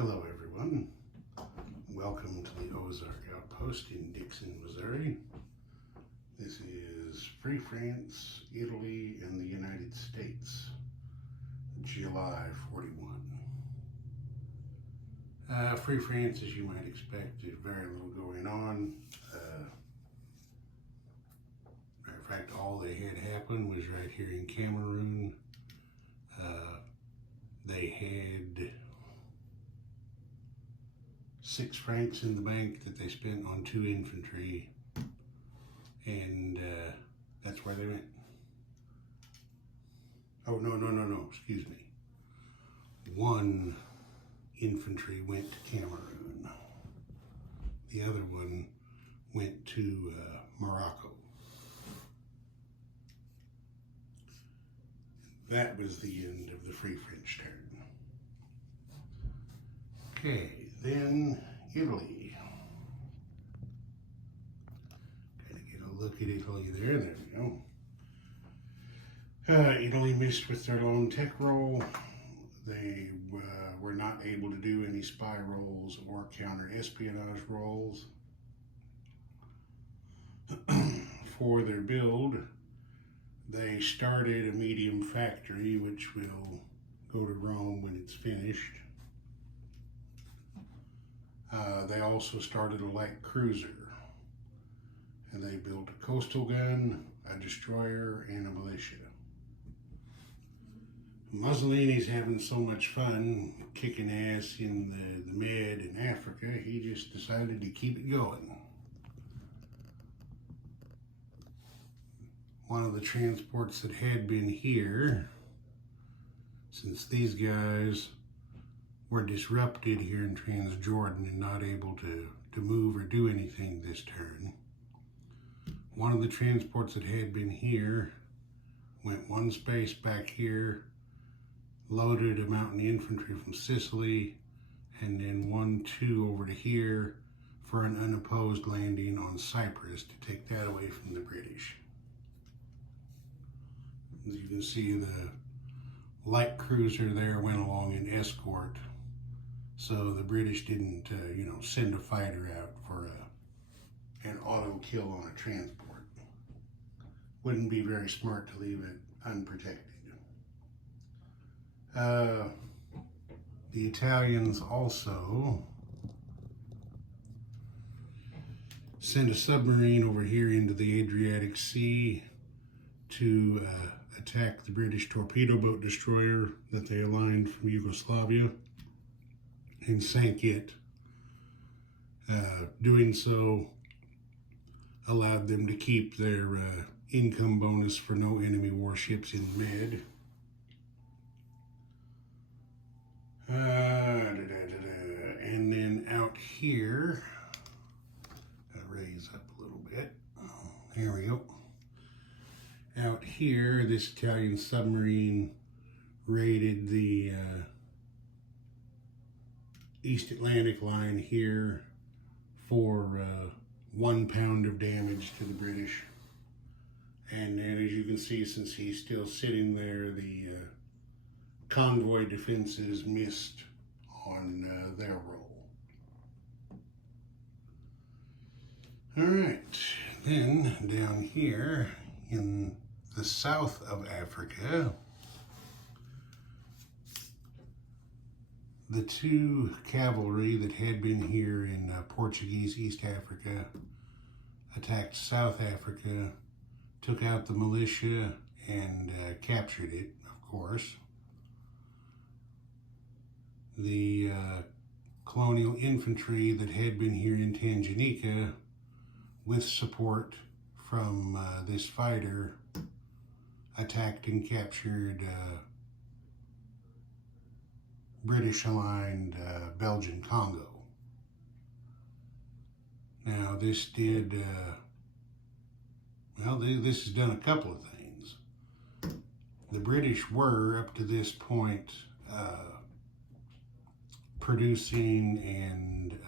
Hello everyone, welcome to the Ozark Outpost in Dixon, Missouri. This is Free France, Italy, and the United States, July 41. Free France, as you might expect, there's very little going on. Matter of fact, all that had happened was right here in Cameroon. They had 6 francs in the bank that they spent on 2 infantry, and that's where they went. Oh, no, excuse me. 1 infantry went to Cameroon. The other one went to Morocco. That was the end of the Free French turn. Okay, then Italy. Gotta get a look at Italy there. There we go. Italy missed with their lone tech roll. They were not able to do any spy rolls or counter-espionage rolls. For their build, they started a medium factory, which will go to Rome when it's finished. They also started a light cruiser, and they built a coastal gun, a destroyer, and a militia. Mussolini's having so much fun kicking ass in the Med in Africa, he just decided to keep it going. One of the transports that had been here, since these guys were disrupted here in Transjordan and not able to move or do anything this turn, one of the transports that had been here went 1 space back here, loaded a mountain infantry from Sicily, and then 1-2 over to here for an unopposed landing on Cyprus to take that away from the British. As you can see, the light cruiser there went along in escort, so the British didn't, send a fighter out for an auto kill on a transport. Wouldn't be very smart to leave it unprotected. The Italians also sent a submarine over here into the Adriatic Sea to attack the British torpedo boat destroyer that they aligned from Yugoslavia and sank it. Doing so allowed them to keep their income bonus for no enemy warships in the Med. And then out here, I'll raise up a little bit. There we go. Out here, this Italian submarine raided the East Atlantic line here for 1 pound of damage to the British. And then, as you can see, since he's still sitting there, the convoy defenses missed on their roll. All right, then down here in the south of Africa, the 2 cavalry that had been here in Portuguese East Africa attacked South Africa, took out the militia, and captured it, of course. The colonial infantry that had been here in Tanganyika, with support from this fighter, attacked and captured British-aligned Belgian Congo. Now this did, this has done a couple of things. The British were, up to this point, producing and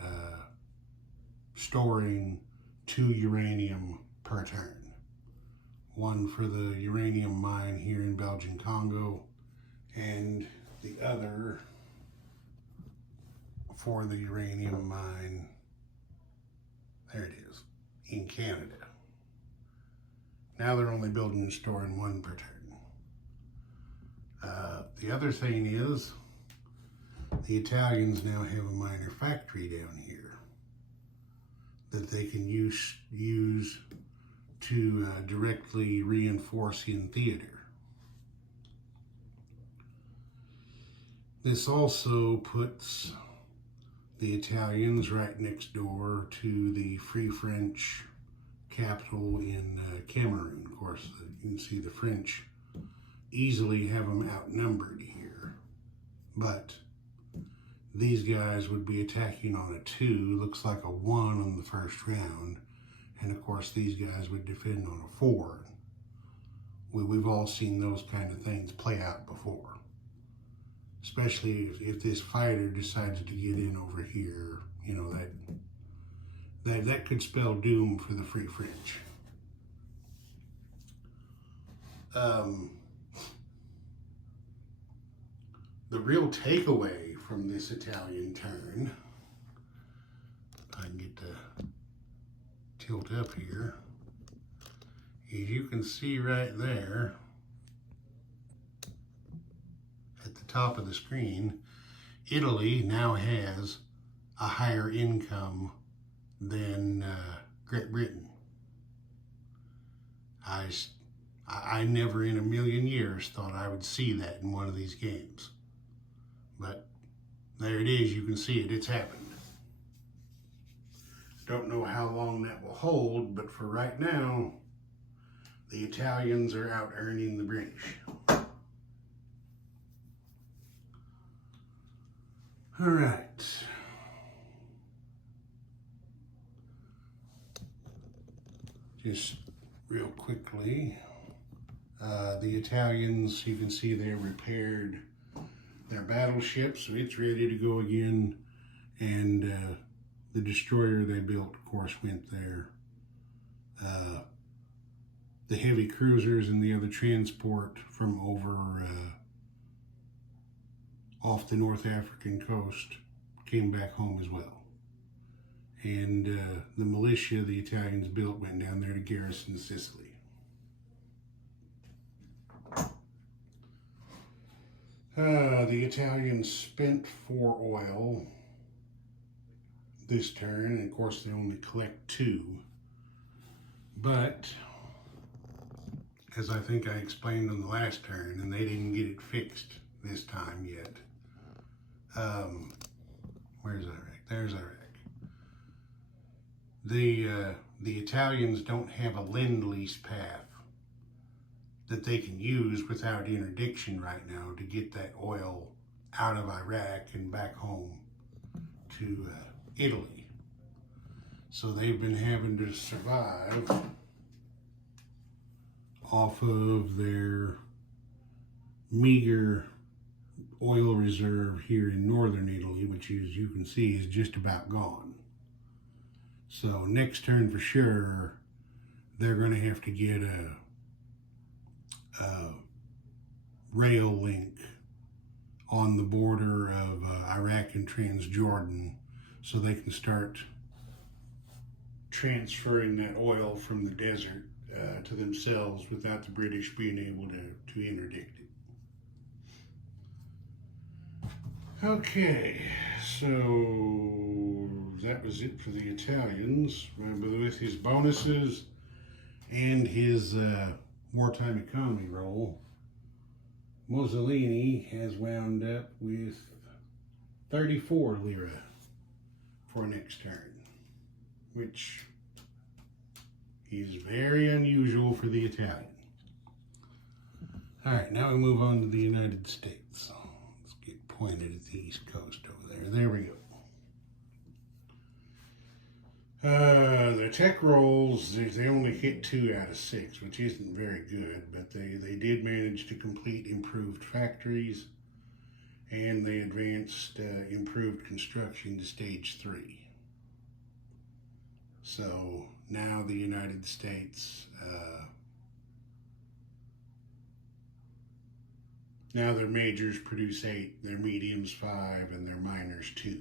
storing 2 uranium per turn. 1 for the uranium mine here in Belgian Congo, and the other for the uranium mine. There it is, in Canada. Now they're only building and storing one per turn. The other thing is, the Italians now have a minor factory down here that they can use to directly reinforce in theater. This also puts the Italians right next door to the Free French capital in Cameroon. Of course, you can see the French easily have them outnumbered here, but these guys would be attacking on a 2, looks like a 1 on the first round, and of course these guys would defend on a 4. We've all seen those kind of things play out before, especially if this fighter decides to get in over here. You know, that could spell doom for the Free French. The real takeaway from this Italian turn, if I can get to tilt up here, is you can see right there at the top of the screen, Italy now has a higher income than Great Britain. I never in a million years thought I would see that in one of these games. But there it is, you can see it, it's happened. Don't know how long that will hold, but for right now, the Italians are out earning the British. All right. Just real quickly, the Italians, you can see they repaired their battleship, so it's ready to go again, and the destroyer they built, of course, went there. The heavy cruisers and the other transport from over off the North African coast came back home as well. And the militia the Italians built went down there to garrison Sicily. The Italians spent 4 oil this turn, and of course they only collect 2. But, as I think I explained on the last turn, and they didn't get it fixed this time yet. Where's Iraq? There's Iraq. The Italians don't have a Lend-Lease path that they can use without interdiction right now to get that oil out of Iraq and back home to Italy. So they've been having to survive off of their meager oil reserve here in northern Italy, which, as you can see, is just about gone. So next turn for sure, they're going to have to get a rail link on the border of Iraq and Transjordan, so they can start transferring that oil from the desert to themselves without the British being able to interdict it. Okay, so that was it for the Italians. With his bonuses and his wartime economy roll, Mussolini has wound up with 34 lira for next turn, which is very unusual for the Italian. All right, now we move on to the United States. Let's get pointed at the East Coast over there. There we go. The tech rolls, they only hit 2 out of 6, which isn't very good, but they did manage to complete improved factories, and they advanced improved construction to stage 3. So now the United States, now their majors produce 8, their mediums 5, and their minors 2.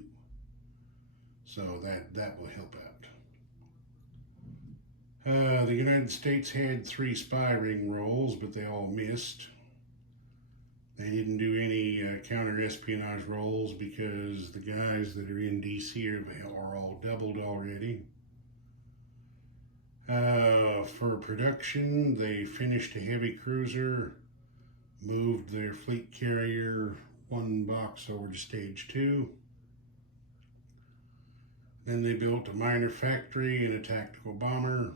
So that will help out. The United States had 3 spy ring rolls, but they all missed. They didn't do any counter-espionage rolls because the guys that are in D.C. are all doubled already. For production, they finished a heavy cruiser, moved their fleet carrier 1 box over to stage 2. Then they built a minor factory and a tactical bomber,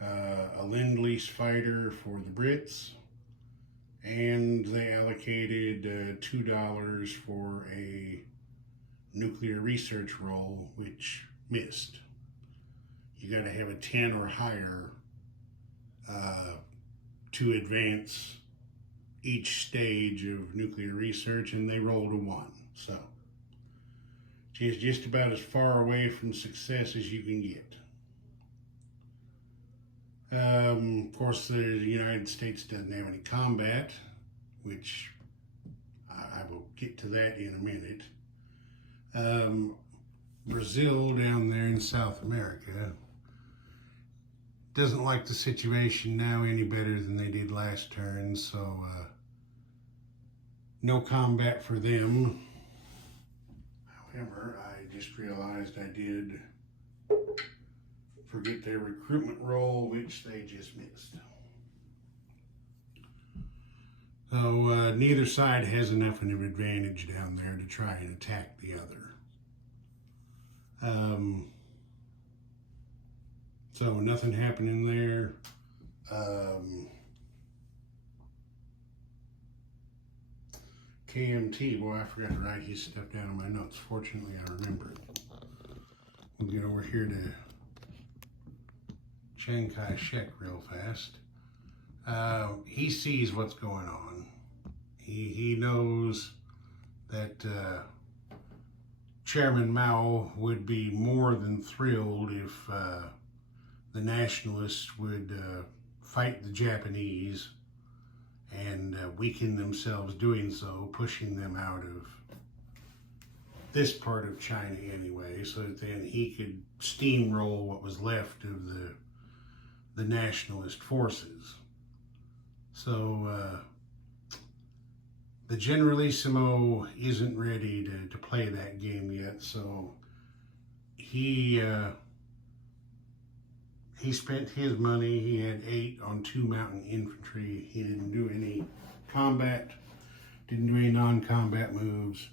a Lend-Lease fighter for the Brits, and they allocated $2 for a nuclear research roll, which missed. You got to have a 10 or higher to advance each stage of nuclear research, and they rolled a 1. So she's just about as far away from success as you can get. Of course, the United States doesn't have any combat, which I will get to that in a minute. Brazil down there in South America doesn't like the situation now any better than they did last turn, so no combat for them. However, I just realized I did forget their recruitment roll, which they just missed. So neither side has enough of an advantage down there to try and attack the other. So nothing happening there. KMT, boy, I forgot to write his stuff down in my notes. Fortunately, I remembered. We'll get over here to Chiang Kai-shek real fast. He sees what's going on. He knows that Chairman Mao would be more than thrilled if the nationalists would fight the Japanese and weaken themselves doing so, pushing them out of this part of China anyway, so that then he could steamroll what was left of the nationalist forces. So the Generalissimo isn't ready to play that game yet, so he spent his money. He had 8 on 2 mountain infantry. He didn't do any combat, didn't do any non-combat moves,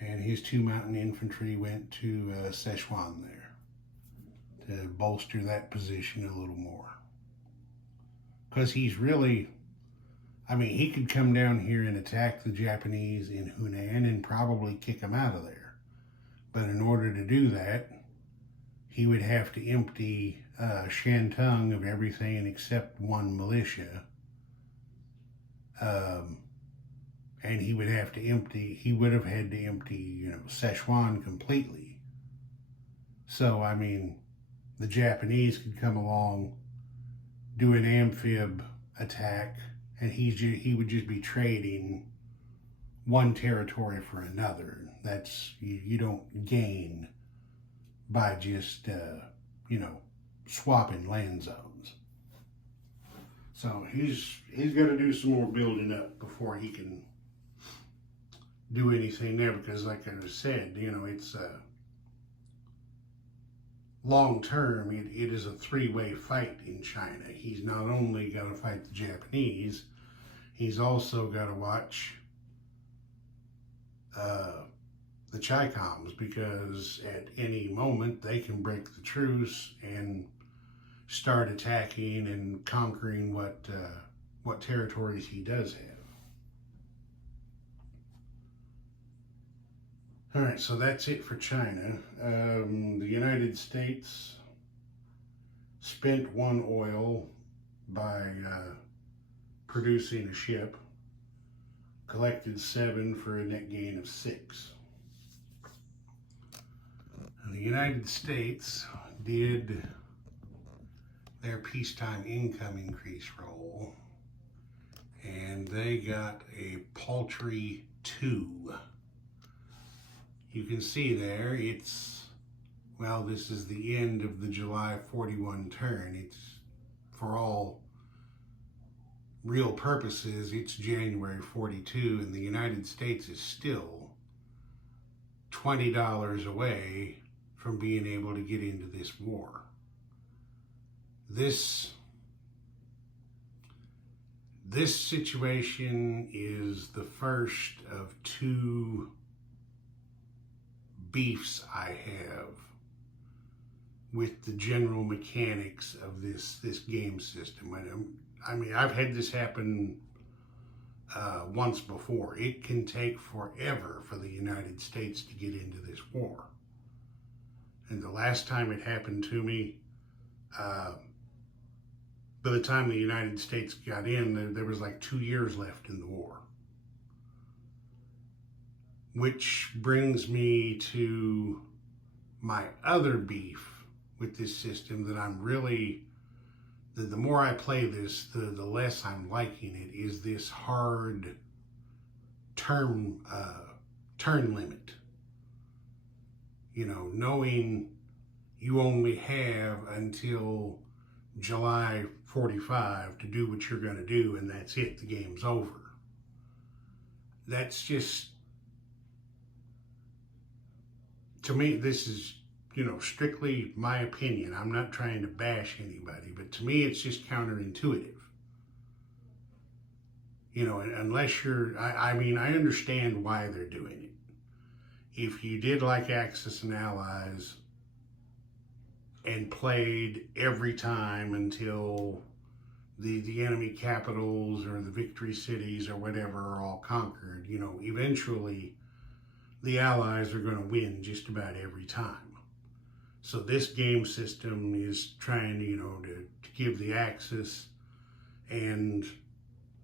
and his 2 mountain infantry went to Sichuan there to bolster that position a little more. Because he's really, I mean, he could come down here and attack the Japanese in Hunan and probably kick them out of there. But in order to do that, he would have to empty Shantung of everything except 1 militia. And he would have had to empty, Sichuan completely. So, I mean, the Japanese could come along, do an amphib attack, and he would just be trading one territory for another. That's, you don't gain by just, swapping land zones. So he's got to do some more building up before he can do anything there, because like I said, it's long term, it is a 3-way fight in China. He's not only got to fight the Japanese, he's also got to watch the Chi-Coms, because at any moment they can break the truce and start attacking and conquering what territories he does have. All right, so that's it for China. The United States spent 1 oil by producing a ship, collected 7 for a net gain of 6. And the United States did their peacetime income increase roll, and they got a paltry 2. You can see there, well, this is the end of the July 41 turn. It's, for all real purposes, it's January 42, and the United States is still $20 away from being able to get into this war. This situation is the first of two beefs I have with the general mechanics of this game system. I mean, I've had this happen once before. It can take forever for the United States to get into this war. And the last time it happened to me, by the time the United States got in, there was like 2 years left in the war. Which brings me to my other beef with this system that I'm really, the more I play this, the less I'm liking it, is this hard turn limit. You know, knowing you only have until July 45 to do what you're going to do, and that's it, the game's over. That's just, to me, this is, you know, strictly my opinion. I'm not trying to bash anybody, but to me, it's just counterintuitive. You know, unless you're, I mean, I understand why they're doing it. If you did like Axis and Allies and played every time until the enemy capitals or the victory cities or whatever are all conquered, you know, eventually the Allies are going to win just about every time. So this game system is trying to, you know, to give the Axis and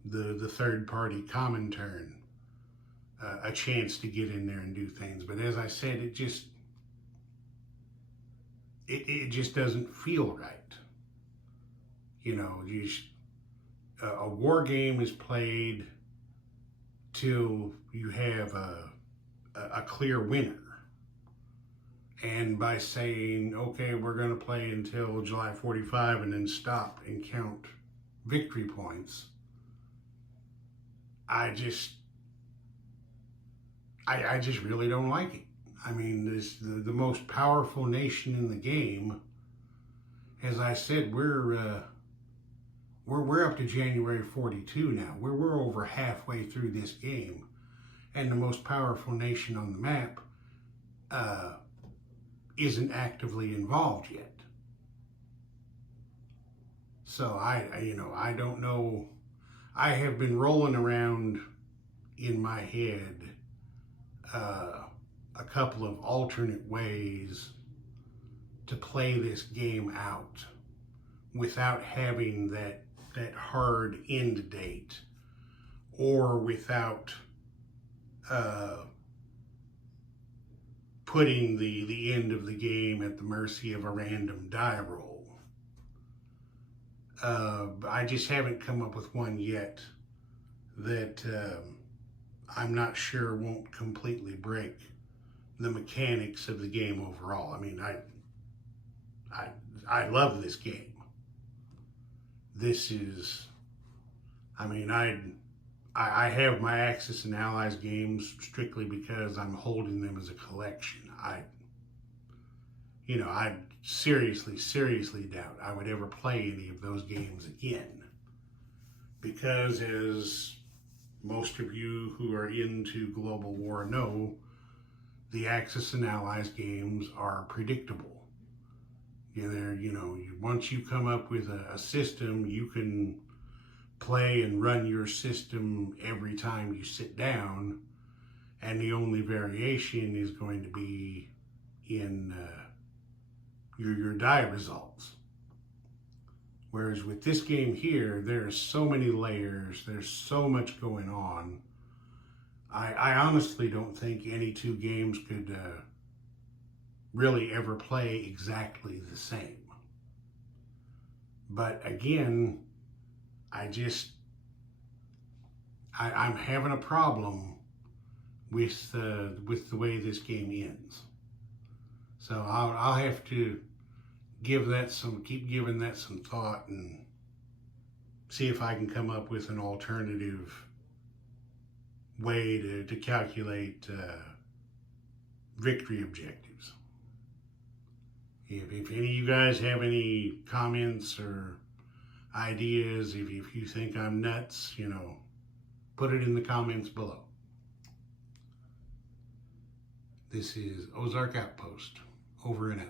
the third party Comintern a chance to get in there and do things. But as I said, it just doesn't feel right. You know, a war game is played till you have a clear winner. And by saying, okay, we're going to play until July 45 and then stop and count victory points, I just really don't like it. I mean, the most powerful nation in the game, as I said, we're up to January 42 now. We're over halfway through this game, and the most powerful nation on the map isn't actively involved yet. So I don't know. I have been rolling around in my head a couple of alternate ways to play this game out without having that hard end date, or without putting the end of the game at the mercy of a random die roll. I just haven't come up with one yet that I'm not sure won't completely break the mechanics of the game overall. I mean, I love this game. This is, I mean, I have my Axis and Allies games strictly because I'm holding them as a collection. I seriously doubt I would ever play any of those games again. Because as most of you who are into global war know, the Axis and Allies games are predictable. Once you come up with a system, you can play and run your system every time you sit down, and the only variation is going to be in your die results. Whereas with this game here, there's so many layers, there's so much going on. I honestly don't think any two games could really ever play exactly the same. But again, I'm having a problem with the way this game ends. So I'll have to keep giving that some thought and see if I can come up with an alternative way to calculate victory objectives. If any of you guys have any comments or ideas, if you think I'm nuts, put it in the comments below. This is Ozark Outpost, over and out.